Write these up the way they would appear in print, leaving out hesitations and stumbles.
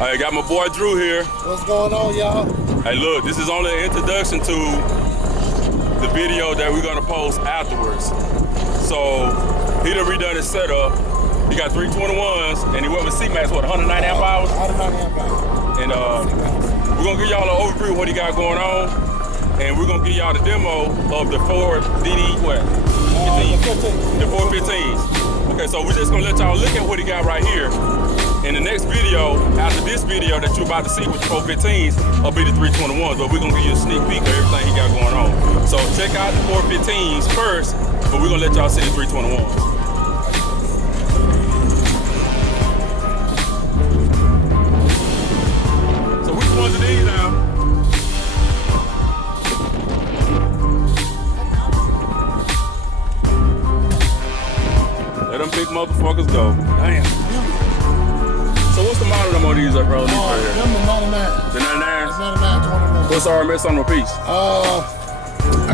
I got my boy Drew here. What's going on, y'all? Hey, look, this is only an introduction to the video that we're gonna post afterwards. So he done redone his setup. He got 321s and he went with C-Max, what, 190 amp hours? 190 amp hours. And we're gonna give y'all an overview of what he got going on. And we're gonna give y'all the demo of the 4DD, what? The 415s. Okay, so we're just gonna let y'all look at what he got right here. In the next video, after this video that you're about to see with the 415s, will be the 321s, but we're gonna give you a sneak peek of everything he got going on. So check out the 415s first, but we're gonna let y'all see the 321s. So which ones are these now? Let them big motherfuckers go. Damn. So what's the model them on these up, bro? These right here. Them the 99. The 99s? 99, 21. What's the RMS on them piece? I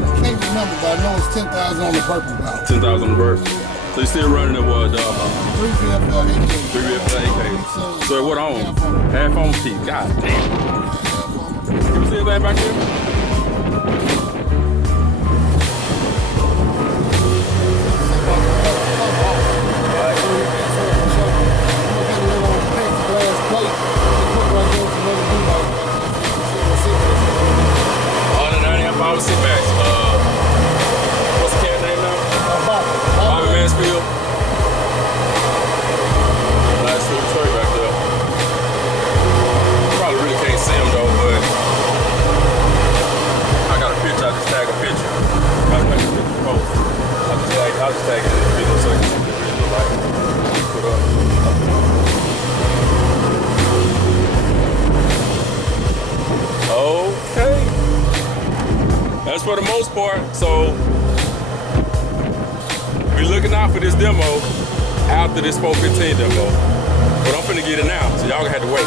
can't remember, but I know it's 10,000 on the purple valve. 10,000 on the purple. So you're still running at what? 3 VFL 8K. 3 VFL 8K. So what on? Half on piece. God damn. Can you see anything back here? C-Max. What's the cat name now? Bobby Mansfield. Nice little truck back there. Probably really can't see him though, but I got a picture. I just tag a picture. Gotta make a picture post. I'll just tag it in the video so you can see what it look like. Put up. Okay. That's for the most part, so we're looking out for this demo after this 415 demo. But I'm finna get it now, so y'all gonna have to wait.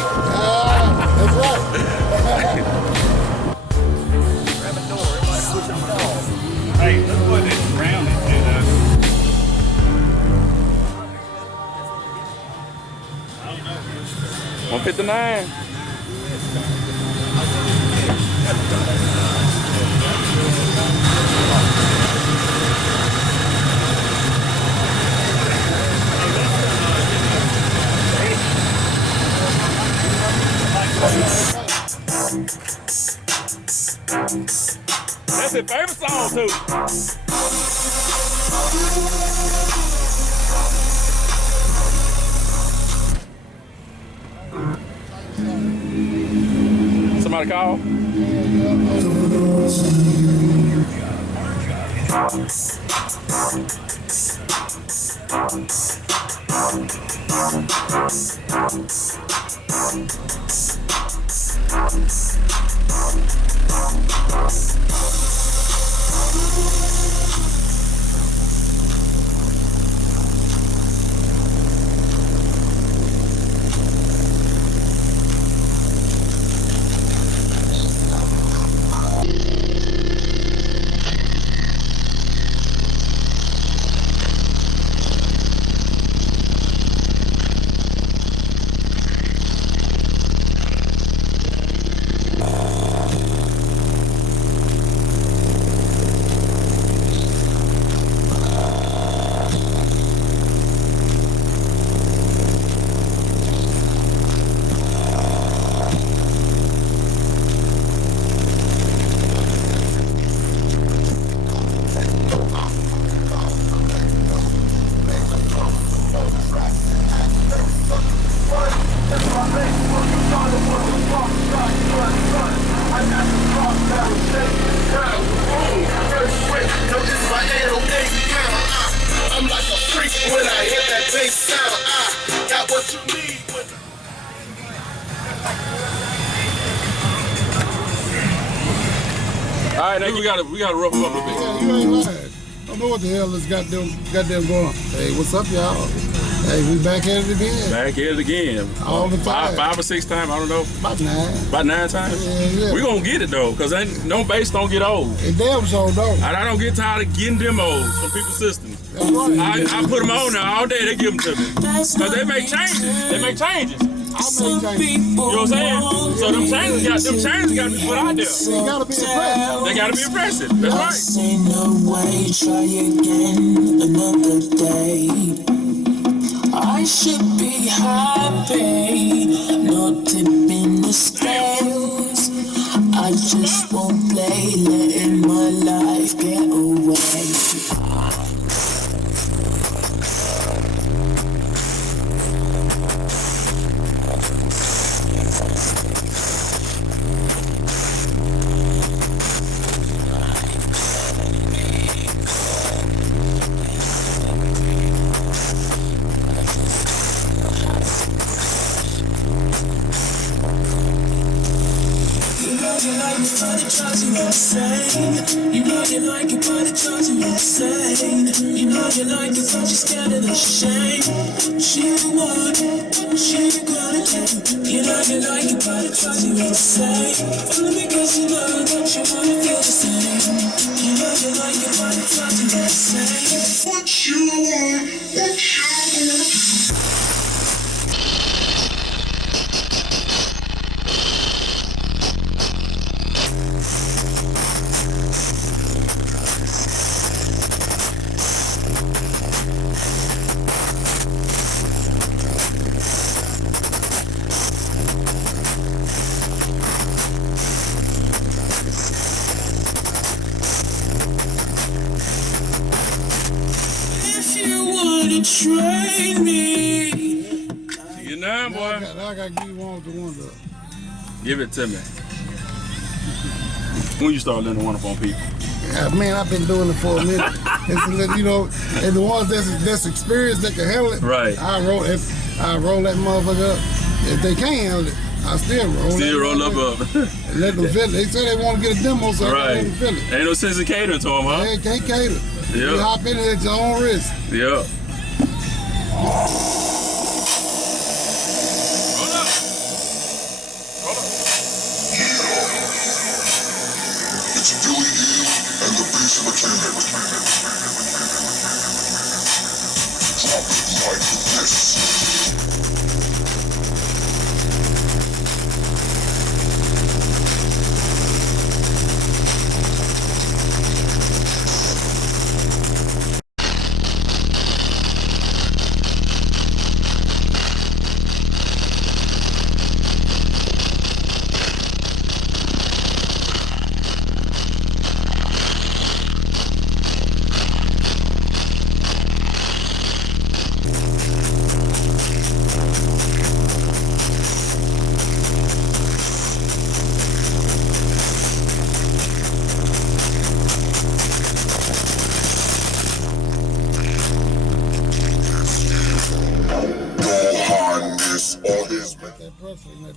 That's right. Grab a door, everybody switch them off. Hey, look what it's rounded to, 159. That's his favorite song too. Somebody call? I'm like a freak when I hit that bass sound. I got what you need. All right, now we gotta rough him up a bit. Yeah, you ain't lying. I don't know what the hell is goddamn going on. Hey, what's up, y'all? Hey, we back at it again. Back at it again. All the time. Five or six times, I don't know. About 9. About 9 times? Yeah. We gonna get it though, cause no bass don't get old. It damn so don't. And I don't get tired of getting demos from people's systems. That's right. I put them on now all day, they give them to me. Cause they make changes. Some people You know what I'm saying? So them changes got to be put out there. They gotta be impressive. They gotta be impressive. That's right. Say no way, try again another day. I should be happy, not tipping the scales. I just won't play, letting my life get away. You like it, but it drives you insane. You know you like it, but it drives you insane. You know you like it, but you're scared of the shame. She the one, she the gonna do. You know you like it, but it drives you insane. Only because you know that you wanna feel the same. You know you like it, but it drives you insane. What you want, what you want. Train me. You know, boy. I gotta give you one with the one though. Give it to me. When you start letting one up on people? Yeah, man, I've been doing it for a minute. You know, and the ones that's experienced that can handle it. Right. I roll that motherfucker up. If they can't handle it, I still roll. Still roll up. Let them feel it. They say they want to get a demo, so I let them feel it. Ain't no sense in catering to them, huh? They can't cater. Yeah. You hop in it at your own risk. Yeah. It's Billy Hill and the bass mechanic. Drop it like this.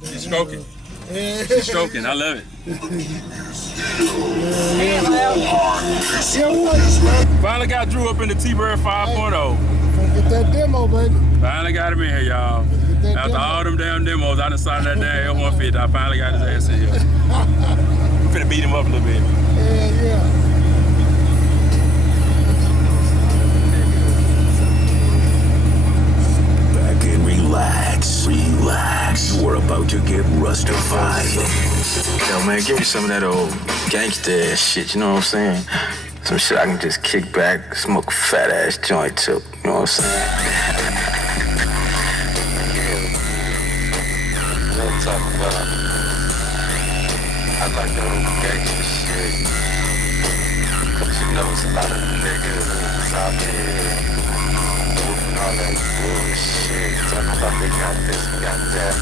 She's stroking. She's stroking. I love it. Finally got Drew up in the T-Bird 5.0. Get that demo, baby. Finally got him in here, y'all. After all them damn demos, I decided that damn F-150. I finally got his ass in here. I'm finna beat him up a little bit. Yeah. Relax. You are about to get rustified. Yo, man, give me some of that old gangsta ass shit, you know what I'm saying? Some shit I can just kick back, smoke a fat ass joint too, you know what I'm saying? Let's talk about, I like that old gangsta shit. Cause you know it's a lot of niggas out there. All that bullshit, talking about they got this, got that.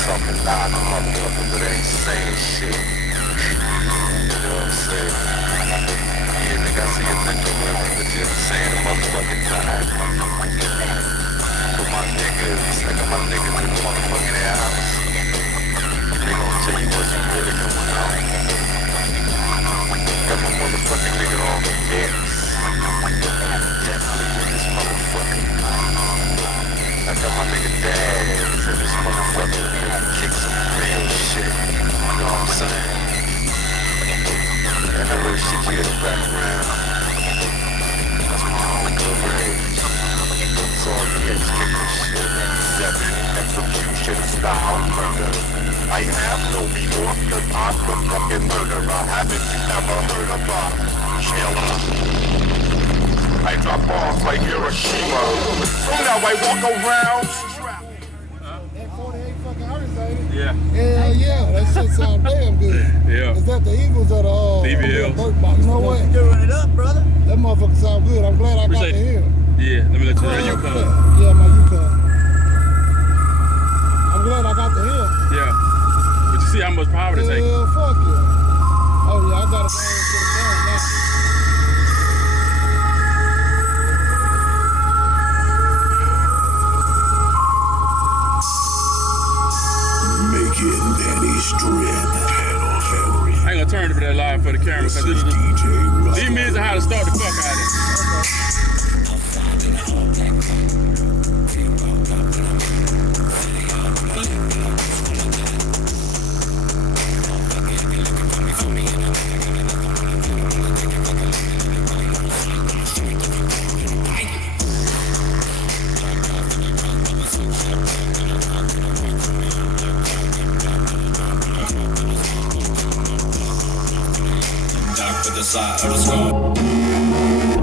Talking loud, motherfucker, but ain't saying shit. You know what I'm saying? Yeah, nigga, I see a nigga, but just saying a motherfucking time. But my niggas, my niggas in the motherfucking house. They gon' tell you what's really going on. Got my motherfucking nigga on the dance. Definitely this motherfucker. I got my nigga Daz and this motherfucker kick some real shit. You know what I'm saying? And that little shit you hear in the background, that's my own good rage. So all the kids kick this shit. wicked style murder. I have no remorse cause I'm the fucking murderer. Haven't you ever heard of a killer? I drop off like Hiroshima. So now I walk around. That 48 fucking Hertz, ain't it? Yeah. Hell yeah, that shit sound damn good. Yeah. Is that the Eagles or the BBL? You know what? You're running up, brother. That motherfucker sound good. I'm glad I got to Appreciate hear him. Yeah, let me let you know you come. Yeah, my UConn. I'm glad I got to hear him. Yeah. But you see how much power this takes. Hell, fuck yeah. Oh yeah, I gotta go and get it done now. Making Danny Strip. I ain't gonna turn it for that live for the camera because This is DJ Rusty. these minutes are how to start the fuck out of it. Dock to the side of the skull.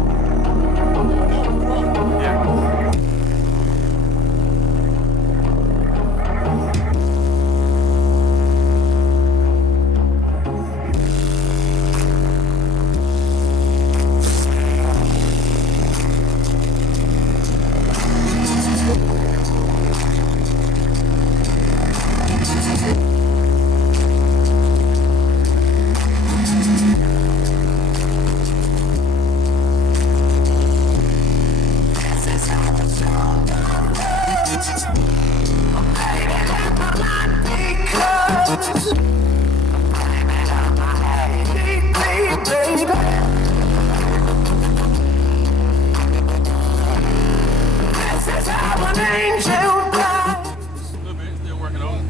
Still working on it.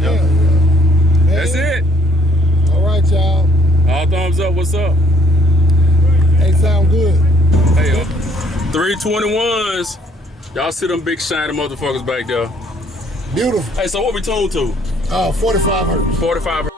Yeah. Yep. That's it. All right, y'all. All thumbs up. What's up? Hey, sound good. Hey, 321s. Y'all see them big shiny motherfuckers back there. Beautiful. Hey, so what we tuned to? 45 Hertz. 45.